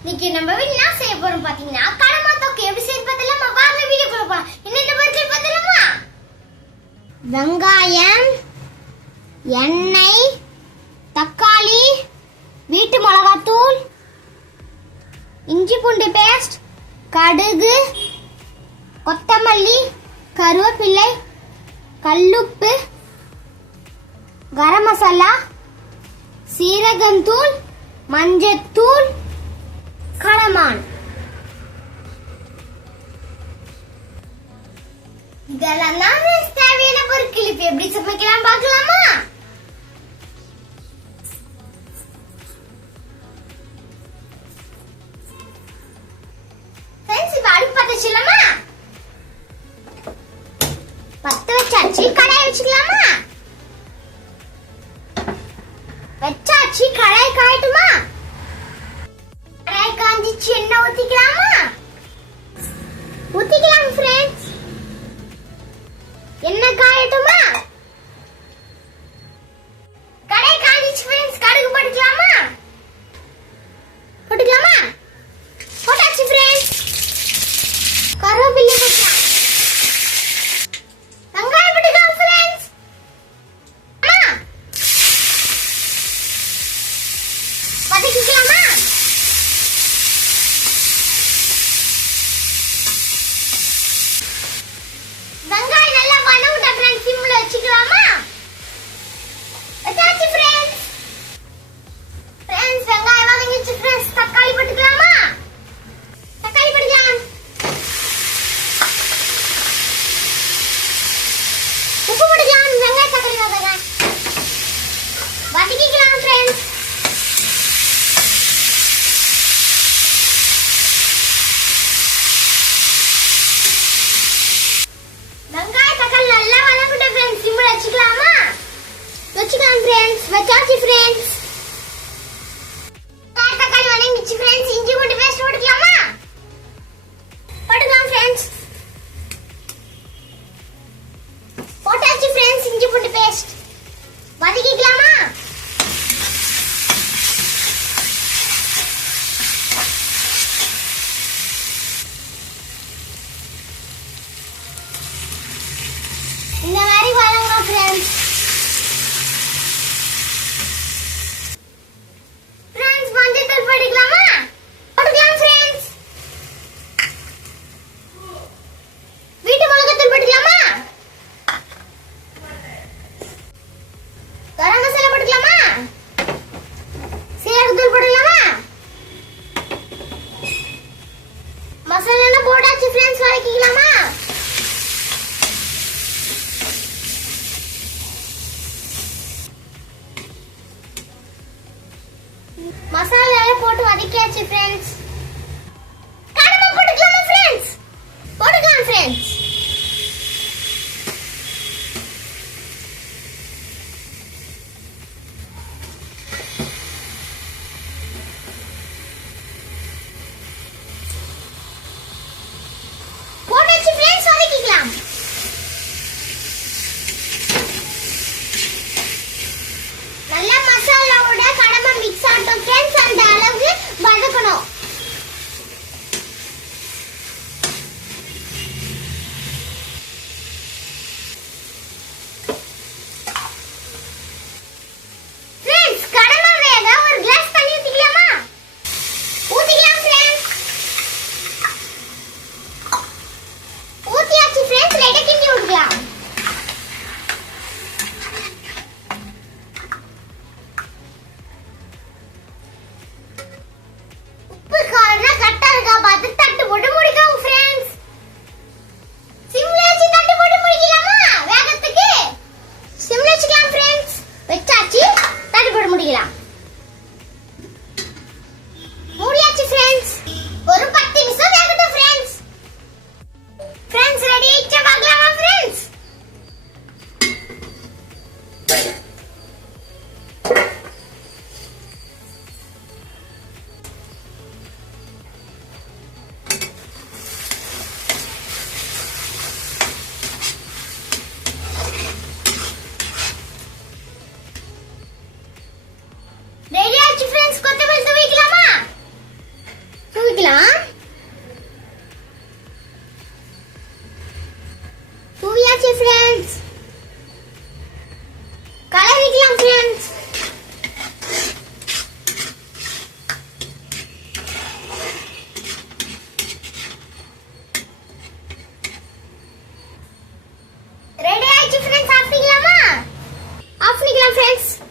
இன்னைக்கு நம்ம வீட்டில் என்ன செய்ய போறோம் பாத்தீங்கன்னா கடமா தொக்கு எப்படி செய்ய பார்த்தலாமா வாங்க வீடியோ போலாம். என்னென்ன பொருட்கள் பார்த்தலாமா வெங்காயம் எண்ணெய் தக்காளி வீட்டு மிளகாத்தூள் இஞ்சி பூண்டு பேஸ்ட் கடுகு கொத்தமல்லி கருவேப்பிள்ளை கல்லுப்பு கரம் மசாலா சீரகம் தூள் மஞ்சத்தூள் களமான் இதெல்லாம் தான் தேவையான பொருட்கள். இப்ப எப்படி சமைக்கலாம் பார்க்கலாமா? பத்து வச்சாச்சு. கடையை வச்சுக்கலாமா? கடாய் காஞ்சிச்சு எண்ணெய் ஊத்திக்கலாமா ஊத்திக்கலாம் வச்சுக்கலாம் ஃப்ரெண்ட்ஸ் வச்சாச்சு ஃப்ரெண்ட்ஸ் தக்காளி வதங்கிச்சு ஃப்ரெண்ட்ஸ் இஞ்சி பூண்டு பேஸ்ட் போட்டுக்கலாமா போட்டுக்கலாம் ஃப்ரெண்ட்ஸ் போட்டாச்சு ஃப்ரெண்ட்ஸ் இஞ்சி போட்டு பேஸ்ட் வதக்கிக்கலாம் இந்த மாதிரி வதங்கணும் ஃப்ரெண்ட்ஸ் ஃப்ரெண்ட்ஸ் மஞ்சள் போட்டுக்கலாமா போட்டுக்கலாம் ஃப்ரெண்ட்ஸ் வீட்டு மிளகாத்தூள் போட்டுக்கலாமா கரம் மசாலா போட்டுக்கலாமா சீரகத்தூள் போட்டுக்கலாமா மசாலா போட்டாச்சு ஃப்ரெண்ட்ஸ் வதக்கிக்கலாமா மசாலா போட்டு வதக்கியாச்சு ஃப்ரெண்ட்ஸ் கடமை போட்டுக்கலாமா ஃப்ரெண்ட்ஸ் போட்டுக்கலாம் ஃப்ரெண்ட்ஸ் நல்லா மசாலா சாப்பிட்டோம் ஃப்ரெண்ட்ஸ் அந்த அளவுக்கு வதக்கணும் பார்த்து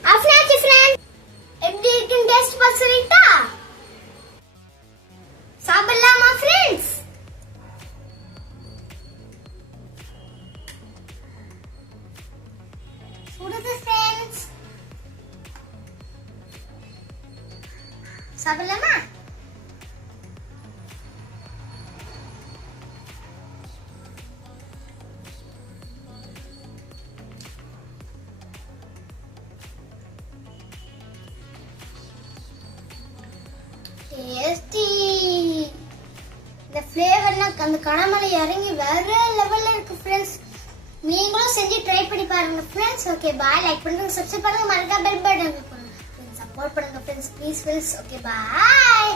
அஃப்னாச்சி ஃப்ரெண்ட் எப்படி இருக்குன்னு டேஸ்ட் பார்த்து சாப்பிடலாமா ஃப்ரெண்ட்ஸ் சுடுது ஃப்ரெண்ட்ஸ் சாப்பிடலாமா டேஸ்டி இந்த ஃப்ளேவர்லாம் அந்த கனமலை இறங்கி வேற லெவலில் இருக்கு ஃப்ரெண்ட்ஸ் நீங்களும் செஞ்சு ட்ரை பண்ணி பாருங்க ஃப்ரெண்ட்ஸ் ஓகே பாய் லைக் பண்ணுங்க சப்ஸ்கிரைப் பண்ணுங்க. மறக்காம பெல் பட்டன் சப்போர்ட் பண்ணுங்க friends please friends okay bye